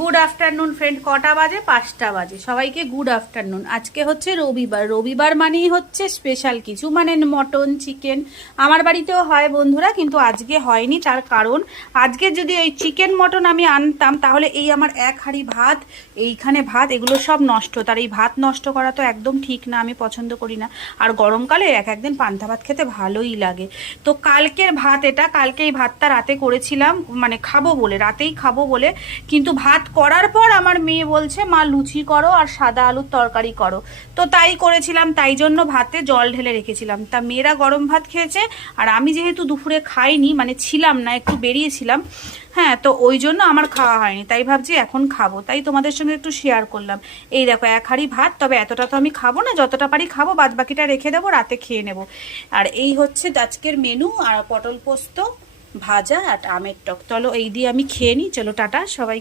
Good afternoon friend. কটা বাজে? 5টা বাজে। সবাইকে গুড আফটারনুন। আজকে হচ্ছে রবিবার। রবিবার মানেই হচ্ছে স্পেশাল কিছু, মানে মটন চিকেন। আমার বাড়িতেও হয় বন্ধুরা, কিন্তু আজকে হয়নি। তার কারণ আজকে যদি ওই চিকেন মটন আমি আনতাম তাহলে এই আমার এক হাঁড়ি ভাত, এইখানে ভাত, এগুলো সব নষ্ট। তার এই ভাত নষ্ট করা তো একদম ঠিক না, আমি পছন্দ করি না। আর গরমকালে একদিন পান্তা ভাত খেতে ভালোই লাগে। তো কালকের ভাত এটা, কালকে এই ভাতটা রাতে করেছিলাম, মানে খাবো বলে, রাতেই খাবো বলে। কিন্তু ভাত করার পর আমার মেয়ে বলছে মা লুচি করো আর সাদা আলুর তরকারি করো। তো তাই করেছিলাম, তাই জন্য ভাতে জল ঢেলে রেখেছিলাম। তা মেয়েরা গরম ভাত খেয়েছে, আর আমি যেহেতু দুপুরে খাইনি, মানে ছিলাম না, একটু বেরিয়েছিলাম, হ্যাঁ, তো ওই জন্য আমার খাওয়া হয়নি। তাই ভাবছি এখন খাবো, তাই তোমাদের সঙ্গে একটু শেয়ার করলাম। এই দেখো এক হাঁড়ি ভাত, তবে এতটা তো আমি খাবো না, যতটা পারি খাবো, বাদ বাকিটা রেখে দেবো, রাতে খেয়ে নেব। আর এই হচ্ছে আজকের মেনু, আর পটল পোস্ত, ভাজা আর আমের টক। চলো এই দিয়ে আমি খেয়ে নিই। চলো টাটা সবাই।